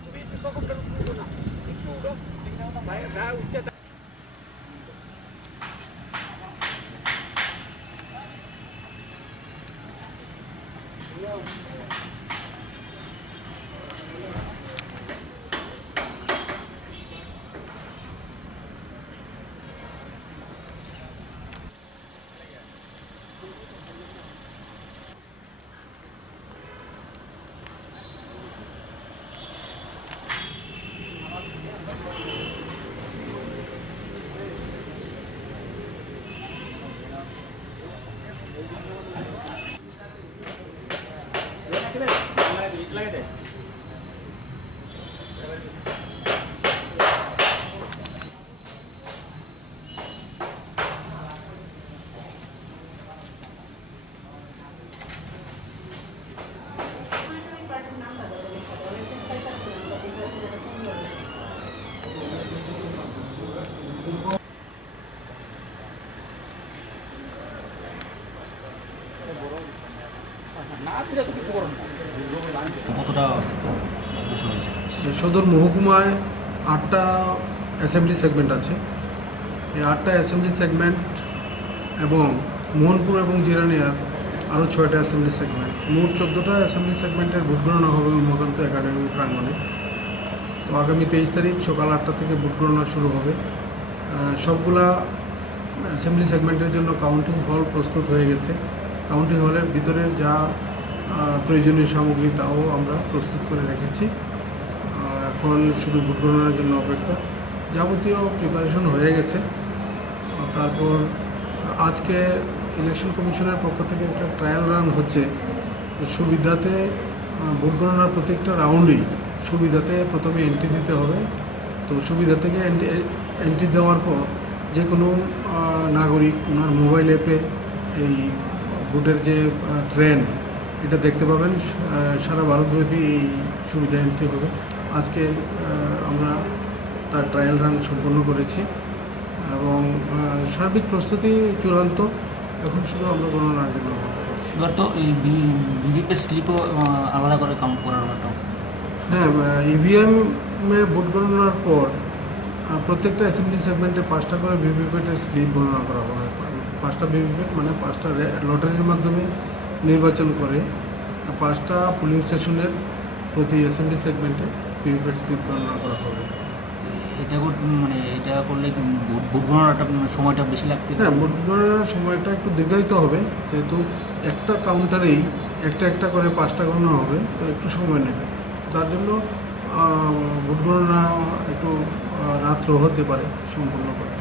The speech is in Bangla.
তুমি একটু সকলটা উঠো না, একটু উঠো ভাই, উঠতে কতটা দূষণ হয়েছে কাজ? সদর মহকুমায় 8টা অ্যাসেম্বলি সেগমেন্ট আছে। এই 8টা অ্যাসেম্বলি সেগমেন্ট এবং মোহনপুর এবং জিরানিয়ার আরও 6টা অ্যাসেম্বলি সেগমেন্ট, মোট 14টা অ্যাসেম্বলি সেগমেন্টের ভোট গণনা হবে উন্মকান্ত একাডেমি প্রাঙ্গণে। তো আগামী 23 তারিখ সকাল 8টা থেকে ভোট গণনা শুরু হবে। সবগুলা অ্যাসেম্বলি সেগমেন্টের জন্য কাউন্টিং হল প্রস্তুত হয়ে গেছে। কাউন্টিং হলের ভিতরের যা প্রয়োজনীয় সামগ্রী তাও আমরা প্রস্তুত করে রেখেছি। এখন শুধু ভোট গণনার জন্য অপেক্ষা। যাবতীয় প্রিপারেশন হয়ে গেছে। তারপর আজকে ইলেকশন কমিশনের পক্ষ থেকে একটা ট্রায়াল রান হচ্ছে। সুবিধাতে ভোট গণনার প্রত্যেকটা রাউন্ডেই সুবিধাতে প্রথমে এন্ট্রি দিতে হবে। তো সুবিধা থেকে এন্ট্রি দেওয়ার পর যে কোনো নাগরিক ওনার মোবাইল অ্যাপে এই ভোটের যে ট্রেন্ড এটা দেখতে পাবেন। সারা ভারতব্যাপী এই সুবিধা এন্ট্রি হবে। আজকে আমরা তার ট্রায়াল রান সম্পন্ন করেছি এবং সার্বিক প্রস্তুতি চূড়ান্ত। এখন শুধু আমরা গণনার জন্য অপেক্ষা করছি। এবার তো এই ভিভিপ্যাট স্লিপও আলাদা করে কাউন্ট করার ব্যাপারটা। হ্যাঁ, ইভিএমে ভোট গণনার পর প্রত্যেকটা অ্যাসেম্বলি সেগমেন্টে 5টা করে ভিভিপ্যাটের স্লিপ গণনা করা হবে। 5টা ভিভিপ্যাট মানে 5টা লটারির মাধ্যমে নির্বাচন করে 5টা পোলিং স্টেশনের প্রতি অ্যাসেম্বলি সেগমেন্টে ভিভিপ্যাট স্লিপ গণনা করা হবে। এটা করলে ভোট গণনাটা সময়টা বেশি লাগতে? হ্যাঁ, ভোট গণনার সময়টা একটু দীর্ঘায়িত হবে, যেহেতু একটা কাউন্টারেই একটা করে 5টা গণনা হবে, তো একটু সময় নেবে। তার জন্য ভোট গণনা একটু রাত্র হতে পারে সম্পূর্ণ করতে।